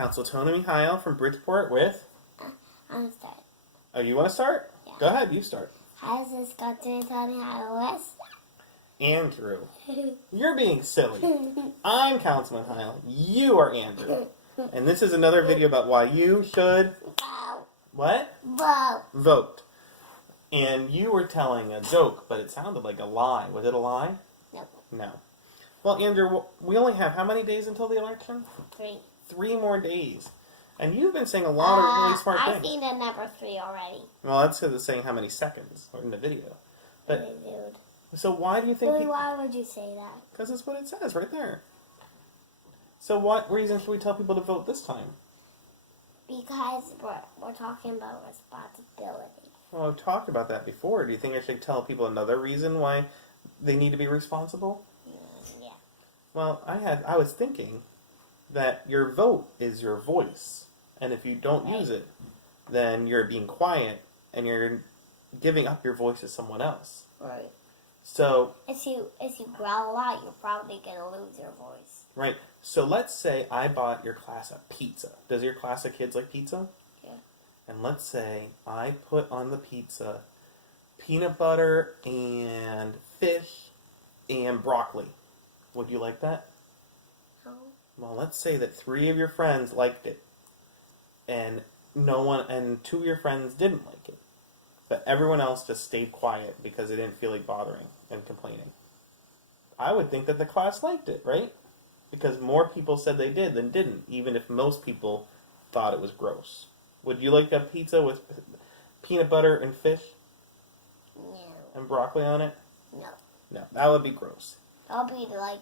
Council Tony Mihail from Bridgeport with... I'm sorry. Oh, you want to start? Yeah. Go ahead, you start. Hi, this is Councilman Tony Mihail. Andrew. You're being silly. I'm Councilman Mihail. You are Andrew. And this is another video about why you should... Wow. What? Wow. Vote. And you were telling a joke, but it sounded like a lie. Was it a lie? No. No. Well, Andrew, we only have how many days until the election? 3. 3 more days. And you've been saying a lot of really smart I've things. seen the number 3 already. Well, that's because it's saying how many seconds in the video. But Dude. so why do you think... Why would you say that? Because that's what it says right there. So what reason should we tell people to vote this time? Because we're talking about responsibility. Well, I've talked about that before. Do you think I should tell people another reason why they need to be responsible? Yeah. Well, I was thinking that your vote is your voice. And if you don't use it, then you're being quiet and you're giving up your voice to someone else. Right. So, If you growl a lot, you're probably going to lose your voice. right. So let's say I bought your class a pizza. Does your class of kids like pizza? Yeah. And let's say I put on the pizza peanut butter and fish and broccoli. Would you like that? No. Well, let's say that 3 of your friends liked it, and 2 of your friends didn't like it, but everyone else just stayed quiet because they didn't feel like bothering and complaining. I would think that the class liked it, right? Because more people said they did than didn't, even if most people thought it was gross. Would you like a pizza with peanut butter and fish No. and broccoli on it? No. No, that would be gross. That'll be like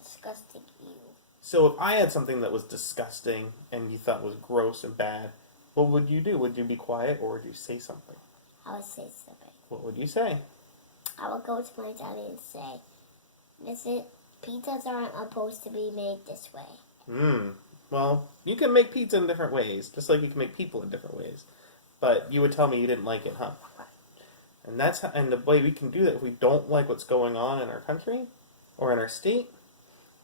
disgusting you. So if I had something that was disgusting and you thought was gross and bad, what would you do? Would you be quiet or would you say something? I would say something. What would you say? I would go to my daddy and say, pizzas aren't supposed to be made this way. Well, you can make pizza in different ways, just like you can make people in different ways. But you would tell me you didn't like it, huh? And and the way we can do that if we don't like what's going on in our country or in our state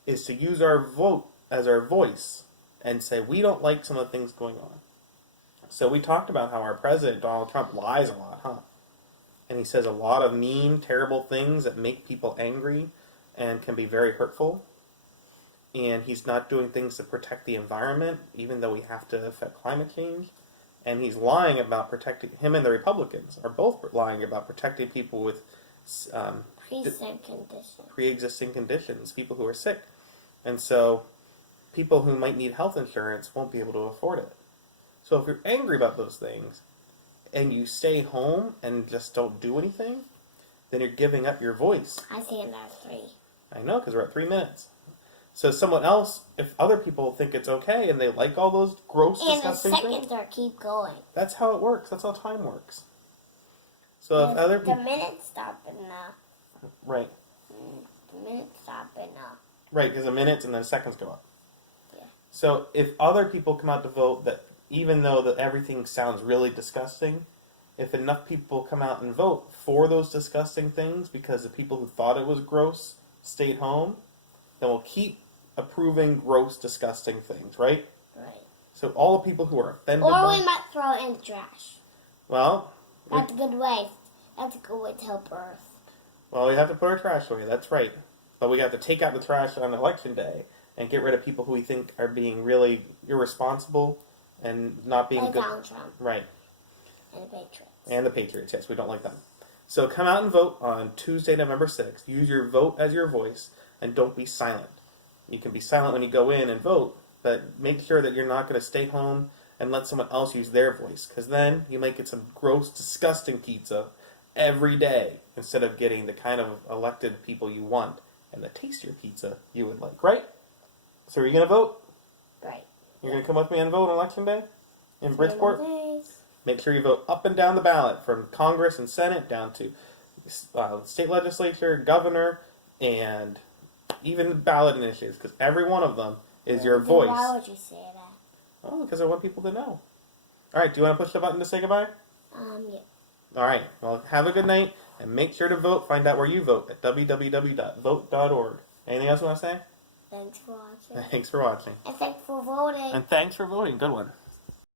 is to use our vote as our voice and say we don't like some of the things going on. So we talked about how our president, Donald Trump, lies a lot, huh? And he says a lot of mean, terrible things that make people angry and can be very hurtful. And he's not doing things to protect the environment, even though we have to affect climate change. And he's lying about protecting... Him and the Republicans are both lying about protecting people with pre-existing conditions, people who are sick. And so people who might need health insurance won't be able to afford it. So if you're angry about those things and you stay home and just don't do anything, then you're giving up your voice. I say another 3. I know, because we're at 3 minutes. So someone else, if other people think it's okay and they like all those gross, disgusting things... And the seconds are keep going. That's how it works. That's how time works. So if other people... The minutes stop enough. Right. The minutes stop enough. Right, because the minutes and then seconds go up. Yeah. So if other people come out to vote that even though that everything sounds really disgusting, if enough people come out and vote for those disgusting things because the people who thought it was gross stayed home, then we'll keep approving gross, disgusting things, right? Right. So all the people who are offended Or by... we might throw it in the trash. Well... That's a good way. That's a good way to help Earth. Well, we have to put our trash away, that's right. But we have to take out the trash on Election Day and get rid of people who we think are being really irresponsible and not being like good. Donald Trump. Right. And the Patriots. And the Patriots, yes, we don't like them. So come out and vote on Tuesday, November 6th. Use your vote as your voice, and don't be silent. You can be silent when you go in and vote, but make sure that you're not going to stay home and let someone else use their voice, because then you might get some gross, disgusting pizza every day instead of getting the kind of elected people you want and the tastier pizza you would like, right? So are you going to vote? Right. You're going to come with me and vote on Election Day in Bridgeport? Days. Make sure you vote up and down the ballot, from Congress and Senate down to state legislature, governor, and even ballot initiatives, because every one of them is your voice. Why would you say that? Oh, because I want people to know. All right, do you want to push the button to say goodbye? Yeah. All right, well, have a good night, and make sure to vote. Find out where you vote at www.vote.org. Anything else you want to say? Thanks for watching. Thanks for watching. And thanks for voting. And thanks for voting. Good one.